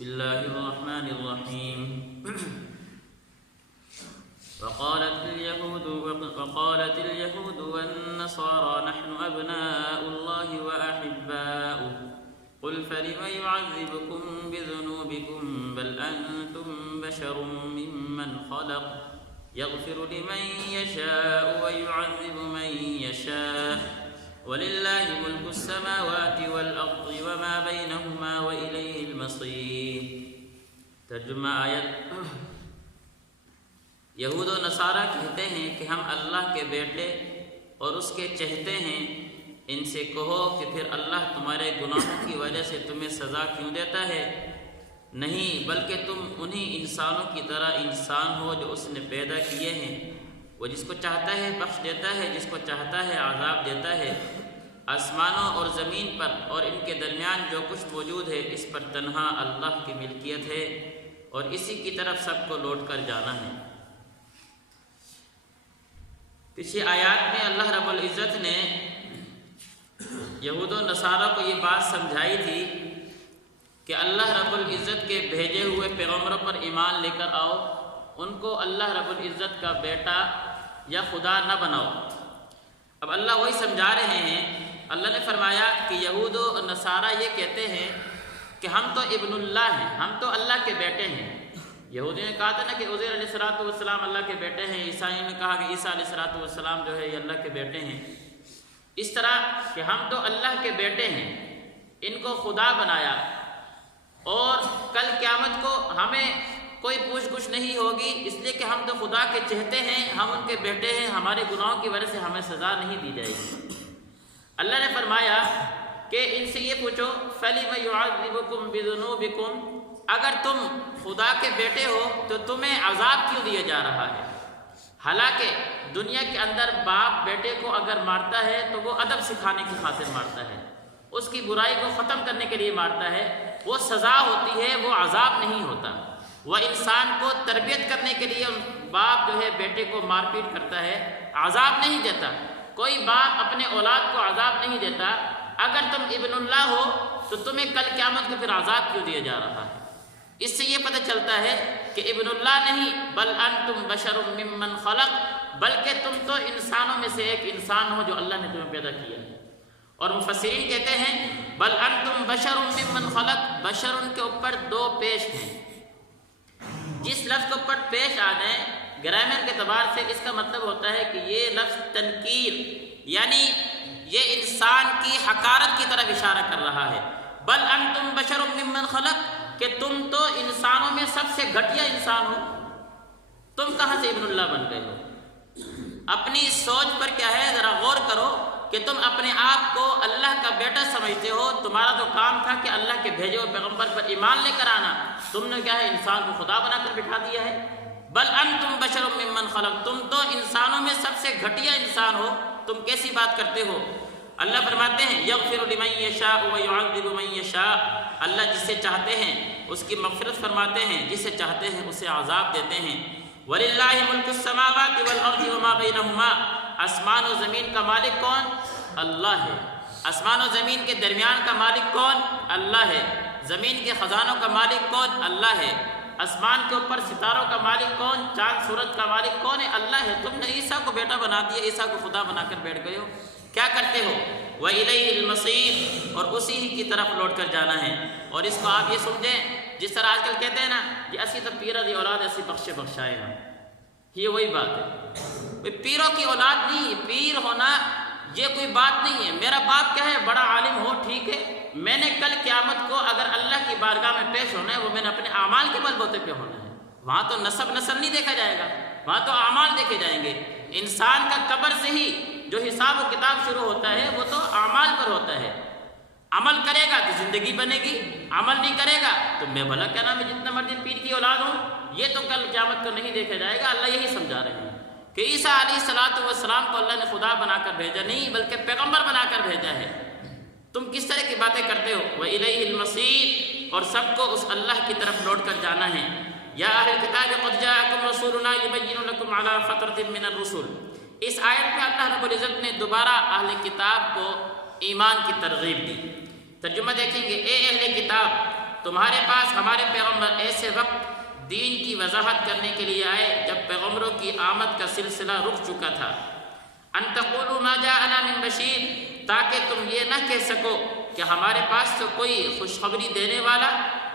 بسم الله الرحمن الرحيم. وقالت اليهود والنصارى نحن أبناء الله وأحباؤه قل فلم يعذبكم بذنوبكم بل أنتم بشر ممن خلق يغفر لمن يشاء ويعذب من يشاء ولله ملك السماوات والأرض وما بينهما وإليه المصير. ترجمہ آیت: یہود و نصارہ کہتے ہیں کہ ہم اللہ کے بیٹے اور اس کے چہتے ہیں. ان سے کہو کہ پھر اللہ تمہارے گناہوں کی وجہ سے تمہیں سزا کیوں دیتا ہے؟ نہیں، بلکہ تم انہی انسانوں کی طرح انسان ہو جو اس نے پیدا کیے ہیں. وہ جس کو چاہتا ہے بخش دیتا ہے، جس کو چاہتا ہے عذاب دیتا ہے. آسمانوں اور زمین پر اور ان کے درمیان جو کچھ موجود ہے اس پر تنہا اللہ کی ملکیت ہے اور اسی کی طرف سب کو لوٹ کر جانا ہے. پچھلی آیات میں اللہ رب العزت نے یہود و نصارہ کو یہ بات سمجھائی تھی کہ اللہ رب العزت کے بھیجے ہوئے پیغمبروں پر ایمان لے کر آؤ، ان کو اللہ رب العزت کا بیٹا یا خدا نہ بناؤ. اب اللہ وہی سمجھا رہے ہیں. اللہ نے فرمایا کہ یہود و نصارہ یہ کہتے ہیں کہ ہم تو ابن اللہ ہیں، ہم تو اللہ کے بیٹے ہیں. یہودیوں نے کہا تھا نا کہ عزیر علیہ السلام اللہ کے بیٹے ہیں. عیسائیوں نے کہا کہ عیسیٰ علیہ السلام جو ہے یہ اللہ کے بیٹے ہیں. اس طرح کہ ہم تو اللہ کے بیٹے ہیں، ان کو خدا بنایا اور کل قیامت کو ہمیں کوئی پوچھ گچھ نہیں ہوگی، اس لیے کہ ہم تو خدا کے چہتے ہیں، ہم ان کے بیٹے ہیں، ہمارے گناہوں کی وجہ سے ہمیں سزا نہیں دی جائے گی. اللہ نے فرمایا کہ ان سے یہ پوچھو فَلِمَ يُعَذِّبُكُمْ بِذُنُوبِكُمْ، اگر تم خدا کے بیٹے ہو تو تمہیں عذاب کیوں دیا جا رہا ہے؟ حالانکہ دنیا کے اندر باپ بیٹے کو اگر مارتا ہے تو وہ ادب سکھانے کی خاطر مارتا ہے، اس کی برائی کو ختم کرنے کے لیے مارتا ہے. وہ سزا ہوتی ہے، وہ عذاب نہیں ہوتا. وہ انسان کو تربیت کرنے کے لیے باپ جو ہے بیٹے کو مار پیٹ کرتا ہے، عذاب نہیں دیتا. کوئی باپ اپنے اولاد کو عذاب نہیں دیتا. اگر تم ابن اللہ ہو تو تمہیں کل قیامت کو پھر عذاب کیوں دیا جا رہا ہے؟ اس سے یہ پتہ چلتا ہے کہ ابن اللہ نہیں، بل انتم بشر ممن خلق، بلکہ تم تو انسانوں میں سے ایک انسان ہو جو اللہ نے تمہیں پیدا کیا ہے. اور مفسرین کہتے ہیں بل انتم بشر ممن خلق، بشر ان کے اوپر دو پیش ہیں. جس لفظ کے اوپر پیش آ جائیں گرامر کے اعتبار سے اس کا مطلب ہوتا ہے کہ یہ لفظ تنکیر، یعنی یہ انسان کی حقارت کی طرف اشارہ کر رہا ہے. بل انتم بشر ممن خلق، کہ تم تو انسانوں میں سب سے گھٹیا انسان ہو. تم کہاں سے ابن اللہ بن گئے ہو؟ اپنی سوچ پر کیا ہے ذرا غور کرو کہ تم اپنے آپ کو اللہ کا بیٹا سمجھتے ہو. تمہارا تو کام تھا کہ اللہ کے بھیجے ہوئے پیغمبر پر ایمان لے کر آنا. تم نے کیا ہے انسان کو خدا بنا کر بٹھا دیا ہے. بل انتم بشر ممن خلق، تم تو انسانوں میں سب سے گھٹیا انسان ہو. تم کیسی بات کرتے ہو؟ اللہ فرماتے ہیں یغفر لمن یشاء ویعذب من یشاء، اللہ جس سے چاہتے ہیں اس کی مغفرت فرماتے ہیں، جس سے چاہتے ہیں اسے عذاب دیتے ہیں. وللہ ملک السماوات والارض وما بینہما، آسمان و زمین کا مالک کون؟ اللہ ہے. آسمان و زمین کے درمیان کا مالک کون؟ اللہ ہے. زمین کے خزانوں کا مالک کون؟ اللہ ہے. آسمان کے اوپر ستاروں کا مالک کون؟ چاند سورج کا مالک کون ہے؟ اللہ ہے. تم نے عیسیٰ کو بیٹا بنا دیا، عیسیٰ کو خدا بنا کر بیٹھ گئے ہو. کیا کرتے ہو؟ وَإِلَيْهِ الْمَصِيرُ، اور اسی ہی کی طرف لوٹ کر جانا ہے. اور اس کو آپ یہ سمجھیں جس طرح آج کل کہتے ہیں نا کہ اسی تو پیروں کی اولاد ایسی بخشے بخشائے ہم، یہ وہی بات ہے. پیروں کی اولاد نہیں، پیر ہونا یہ کوئی بات نہیں ہے. میرا باپ کیا ہے بڑا عالم ہو، ٹھیک ہے، میں نے کل قیامت کو اگر اللہ کی بارگاہ میں پیش ہونا ہے وہ میں نے اپنے اعمال کے بل بوتے پہ ہونا ہے. وہاں تو نسب نہیں دیکھا جائے گا، وہاں تو اعمال دیکھے جائیں گے. انسان کا قبر سے ہی جو حساب و کتاب شروع ہوتا ہے وہ تو اعمال پر ہوتا ہے. عمل کرے گا تو زندگی بنے گی، عمل نہیں کرے گا تو میں بھلا کیا نام ہے جتنا مرضی پیر کی اولاد ہوں، یہ تو کل قیامت کو نہیں دیکھا جائے گا. اللہ یہی سمجھا رہے ہیں کہ عیسیٰ علیہ السلام کو اللہ نے خدا بنا کر بھیجا نہیں بلکہ پیغمبر بنا کر بھیجا ہے. تم کس طرح کی باتیں کرتے ہو؟ وَإِلَيْهِ الْمَصِيرُ، اور سب کو اس اللہ کی طرف لوٹ کر جانا ہے. یا اہل الکتاب قد جاءکم رسولنا یبین لکم علی فترۃ من الرسل، اس آیت میں اللہ رب العزت نے دوبارہ اہل کتاب کو ایمان کی ترغیب دی. ترجمہ دیکھیں گے، اے اہل کتاب، تمہارے پاس ہمارے پیغمبر ایسے وقت دین کی وضاحت کرنے کے لیے آئے جب پیغمبروں کی آمد کا سلسلہ رک چکا تھا۔ ان تقولوا ما جاءنا من بشیر، تاکہ تم یہ نہ کہہ سکو کہ ہمارے پاس تو کوئی خوشخبری دینے والا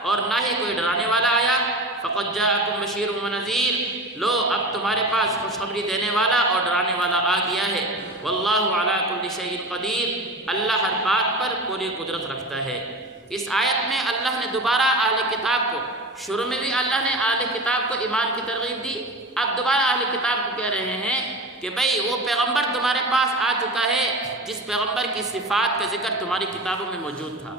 اور نہ ہی کوئی ڈرانے والا آیا۔ فقد جاءکم بشیر و نذیر، لو اب تمہارے پاس خوشخبری دینے والا اور ڈرانے والا آ گیا ہے۔ واللہ علی کل شیء قدیر، اللہ ہر بات پر پوری قدرت رکھتا ہے۔ اس آیت میں اللہ نے دوبارہ اہل کتاب کو، شروع میں بھی اللہ نے اہل کتاب کو ایمان کی ترغیب دی، اب دوبارہ اہل کتاب کو کہہ رہے ہیں کہ بھئی وہ پیغمبر تمہارے پاس آ چکا ہے جس پیغمبر کی صفات کا ذکر تمہاری کتابوں میں موجود تھا۔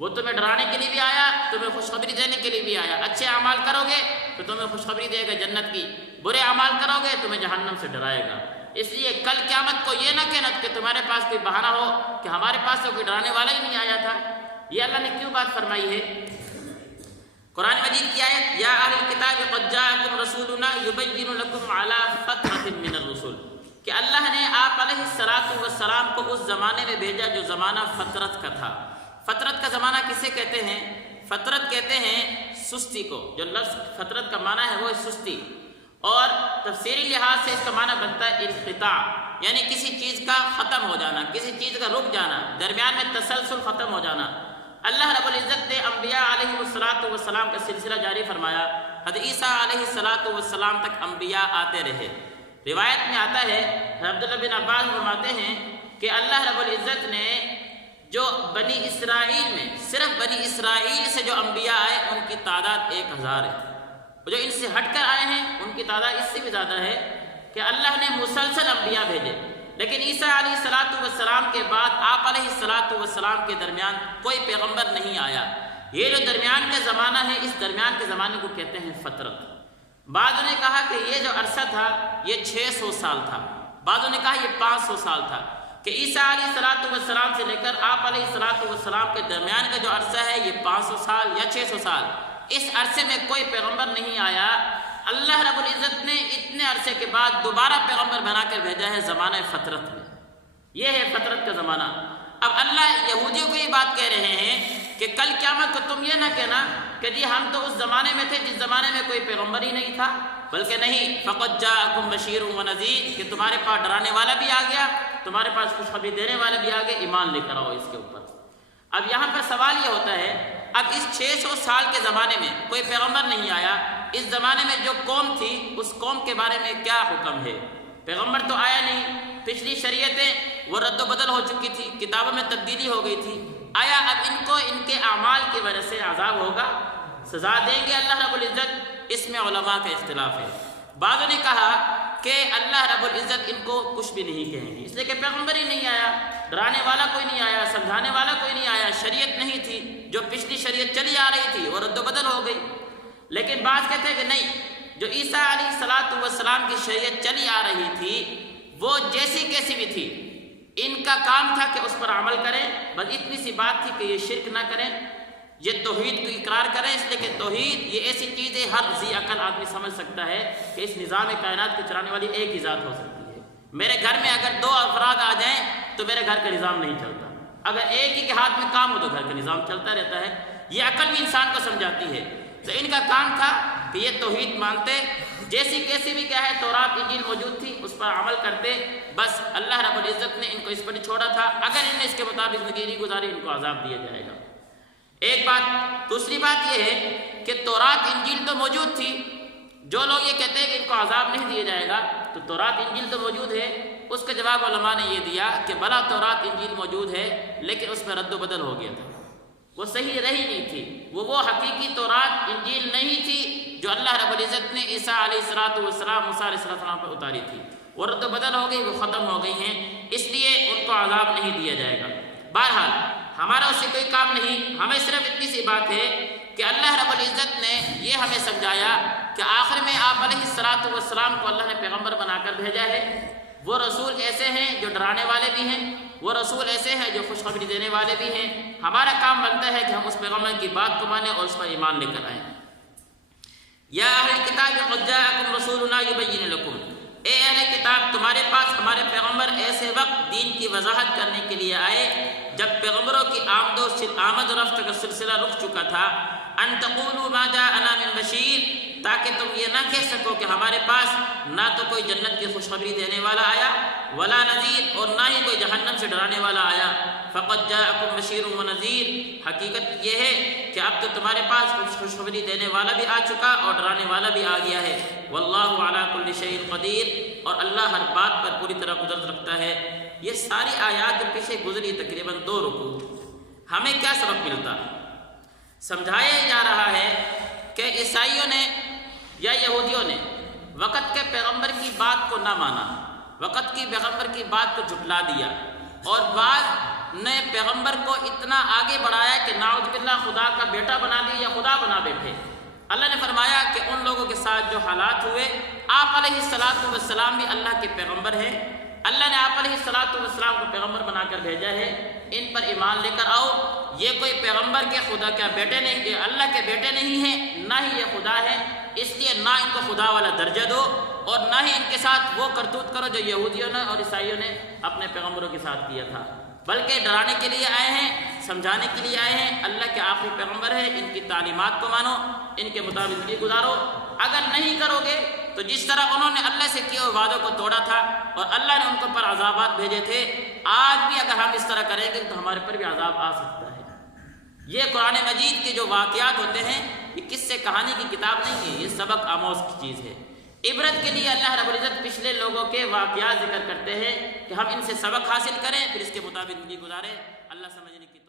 وہ تمہیں ڈرانے کے لیے بھی آیا، تمہیں خوشخبری دینے کے لیے بھی آیا۔ اچھے اعمال کرو گے تو تمہیں خوشخبری دے گا جنت کی، برے اعمال کرو گے تمہیں جہنم سے ڈرائے گا۔ اس لیے کل قیامت کو یہ نہ کہنا کہ تمہارے پاس کوئی بہانہ ہو کہ ہمارے پاس تو کوئی ڈرانے والا ہی نہیں آیا تھا۔ یہ اللہ نے کیوں بات فرمائی ہے؟ قرآن مجید کی آیت یا اہل الکتاب قد جاءکم رسولنا یبین لکم علی فترۃ من الرسل، کہ اللہ نے آپ علیہ السلام کو اس زمانے میں بھیجا جو زمانہ فترت کا تھا۔ فترت کا زمانہ کسے کہتے ہیں؟ فترت کہتے ہیں سستی کو۔ جو لفظ فترت کا معنی ہے وہ ہے سستی، اور تفسیری لحاظ سے اس کا معنی بنتا ہے انقطاع، یعنی کسی چیز کا ختم ہو جانا، کسی چیز کا رک جانا، درمیان میں تسلسل ختم ہو جانا۔ اللہ رب العزت نے انبیاء علیہ السلام کا سلسلہ جاری فرمایا۔ حضرت عیسیٰ علیہ السلام تک انبیاء آتے رہے۔ روایت میں آتا ہے، عبداللہ بن عباس فرماتے ہیں کہ اللہ رب العزت نے جو بنی اسرائیل میں، صرف بنی اسرائیل سے جو انبیاء آئے ان کی تعداد 1000 ہے، جو ان سے ہٹ کر آئے ہیں ان کی تعداد اس سے بھی زیادہ ہے کہ اللہ نے مسلسل انبیاء بھیجے۔ لیکن عیسیٰ علیہ السلام کے بعد آپ علیہ السلام کے درمیان کوئی پیغمبر نہیں آیا۔ یہ جو درمیان کا زمانہ ہے، اس درمیان کے زمانے کو کہتے ہیں فترت۔ بعضوں نے کہا کہ یہ جو عرصہ تھا یہ 600 سال تھا، بعضوں نے کہا یہ 500 سال تھا، کہ عیسیٰ علیہ السلام سے لے کر آپ علیہ السلام کے درمیان کا جو عرصہ ہے یہ 500 سال یا 600 سال، اس عرصے میں کوئی پیغمبر نہیں آیا۔ اللہ رب العزت نے اتنے عرصے کے بعد دوبارہ پیغمبر بنا کر بھیجا ہے زمانہ فترت میں۔ یہ ہے فترت کا زمانہ۔ اب اللہ یہودیوں کو یہ بات کہہ رہے ہیں کہ کل قیامت کو تم یہ نہ کہنا کہ جی ہم تو اس زمانے میں تھے جس زمانے میں کوئی پیغمبر ہی نہیں تھا، بلکہ نہیں، فقد جاءکم بشیر و نذیر، کہ تمہارے پاس ڈرانے والا بھی آ گیا، تمہارے پاس خوشخبری دینے والا بھی آ گیا، ایمان لے کر آؤ اس کے اوپر۔ اب یہاں پر سوال یہ ہوتا ہے، اب اس 600 سال کے زمانے میں کوئی پیغمبر نہیں آیا، اس زمانے میں جو قوم تھی اس قوم کے بارے میں کیا حکم ہے؟ پیغمبر تو آیا نہیں، پچھلی شریعتیں وہ رد و بدل ہو چکی تھی، کتابوں میں تبدیلی ہو گئی تھی، آیا اب ان کو ان کے اعمال کی وجہ سے عذاب ہوگا، سزا دیں گے اللہ رب العزت؟ اس میں علماء کا اختلاف ہے۔ بعضوں نے کہا کہ اللہ رب العزت ان کو کچھ بھی نہیں کہیں گے، اس لیے کہ پیغمبر ہی نہیں آیا، ڈرانے والا کوئی نہیں آیا، سمجھانے والا کوئی نہیں آیا، شریعت نہیں تھی، جو پچھلی شریعت چلی آ رہی تھی وہ رد و بدل ہو گئی۔ لیکن بعض کہتے ہیں کہ نہیں، جو عیسیٰ علیہ السلام کی شریعت چلی آ رہی تھی وہ جیسی کیسی بھی تھی، ان کا کام تھا کہ اس پر عمل کریں، بس اتنی سی بات تھی کہ یہ شرک نہ کریں، یہ توحید کو اقرار کریں، اس لیے کہ توحید یہ ایسی چیز ہے ہر ذی عقل آدمی سمجھ سکتا ہے کہ اس نظام کائنات کو چلانے والی ایک ہی ذات ہو سکتی ہے۔ میرے گھر میں اگر 2 افراد آ جائیں تو میرے گھر کا نظام نہیں چلتا، اگر ایک ہی کے ہاتھ میں کام ہو تو گھر کا نظام چلتا رہتا ہے، یہ عقل بھی انسان کو سمجھاتی ہے۔ تو ان کا کام تھا کہ یہ توحید مانتے، جیسی کیسی بھی کیا ہے تورات انجیل موجود تھی اس پر عمل کرتے، بس اللہ رب العزت نے ان کو اس پر چھوڑا تھا، اگر ان نے اس کے مطابق زندگی گزاری ان کو عذاب دیا جائے گا۔ ایک بات۔ دوسری بات یہ ہے کہ تورات انجیل تو موجود تھی، جو لوگ یہ کہتے ہیں کہ ان کو عذاب نہیں دیا جائے گا، تو تورات انجیل تو موجود ہے، اس کا جواب علماء نے یہ دیا کہ بلا تورات انجیل موجود ہے لیکن اس میں رد و بدل ہو گیا تھا، وہ صحیح رہی نہیں تھی، وہ حقیقی تورات انجیل نہیں تھی جو اللہ رب العزت نے عیسیٰ علیہ السلام موسیٰ علیہ السلام پر اتاری تھی، وہ رد و بدل ہو گئی، وہ ختم ہو گئی ہیں، اس لیے ان کو عذاب نہیں دیا جائے گا۔ بہرحال ہمارا اس سے کوئی کام نہیں، ہمیں صرف اتنی سی بات ہے کہ اللہ رب العزت نے یہ ہمیں سمجھایا کہ آخر میں آپ علیہ السلام کو اللہ نے پیغمبر بنا کر بھیجا ہے، وہ رسول ایسے ہیں جو ڈرانے والے بھی ہیں، وہ رسول ایسے ہیں جو خوشخبری دینے والے بھی ہیں، ہمارا کام بنتا ہے کہ ہم اس پیغمبر کی بات کو مانیں اور اس پر ایمان لے کر آئیں۔ یا اہل الکتاب قد جاءکم رسولنا یبین لکم، اے اہل کتاب تمہارے پاس ہمارے پیغمبر ایسے وقت دین کی وضاحت کرنے کے لیے آئے جب پیغمبروں کی آمد و رفت کا سلسلہ رک چکا تھا، ان تقولوا ما جاءنا من بشیر، تاکہ تم یہ نہ کہہ سکو کہ ہمارے پاس نہ تو کوئی جنت کی خوشخبری دینے والا آیا، ولا نذیر، اور نہ ہی کوئی جہنم سے ڈرانے والا آیا۔ فقد جاءکم بشیر و نذیر، حقیقت یہ ہے کہ اب تو تمہارے پاس خوشخبری دینے والا بھی آ چکا اور ڈرانے والا بھی آ گیا ہے۔ واللہ علی کل شیء قدیر، اور اللہ ہر بات پر پوری طرح قدرت رکھتا ہے۔ یہ ساری آیات پیچھے گزری تقریباً 2 رکوع، ہمیں کیا سبق ملتا؟ سمجھایا جا رہا ہے کہ عیسائیوں نے یا یہودیوں نے وقت کے پیغمبر کی بات کو نہ مانا، وقت کی پیغمبر کی بات کو جھٹلا دیا، اور بعض نے پیغمبر کو اتنا آگے بڑھایا کہ نعوذ باللہ خدا کا بیٹا بنا دیا یا خدا بنا بیٹھے۔ اللہ نے فرمایا کہ ان لوگوں کے ساتھ جو حالات ہوئے، آپ علیہ السلام بھی اللہ کے پیغمبر ہیں، اللہ نے آپ علیہ السلام کو پیغمبر بنا کر بھیجا ہے، ان پر ایمان لے کر آؤ۔ یہ کوئی پیغمبر کے خدا کے بیٹے نہیں، یہ اللہ کے بیٹے نہیں ہیں، نہ ہی یہ خدا ہے، اس لیے نہ ان کو خدا والا درجہ دو اور نہ ہی ان کے ساتھ وہ کرتوت کرو جو یہودیوں نے اور عیسائیوں نے اپنے پیغمبروں کے ساتھ کیا تھا، بلکہ ڈرانے کے لیے آئے ہیں، سمجھانے کے لیے آئے ہیں۔ اللہ کے آخری پیغمبر ہے، ان کی تعلیمات کو مانو، ان کے مطابق زندگی گزارو۔ اگر نہیں کرو گے تو جس طرح انہوں نے اللہ سے کیے ہوئے وعدوں کو توڑا تھا اور اللہ نے ان کو پر عذابات بھیجے تھے، آج بھی اگر ہم اس طرح کریں گے تو ہمارے پر بھی عذاب آ سکتا ہے۔ یہ قرآن مجید کے جو واقعات ہوتے ہیں یہ قصے کہانی کی کتاب نہیں ہے، یہ سبق آموز کی چیز ہے۔ عبرت کے لیے اللہ رب العزت پچھلے لوگوں کے واقعات ذکر کرتے ہیں کہ ہم ان سے سبق حاصل کریں، پھر اس کے مطابق زندگی گزاریں۔ اللہ سمجھنے کی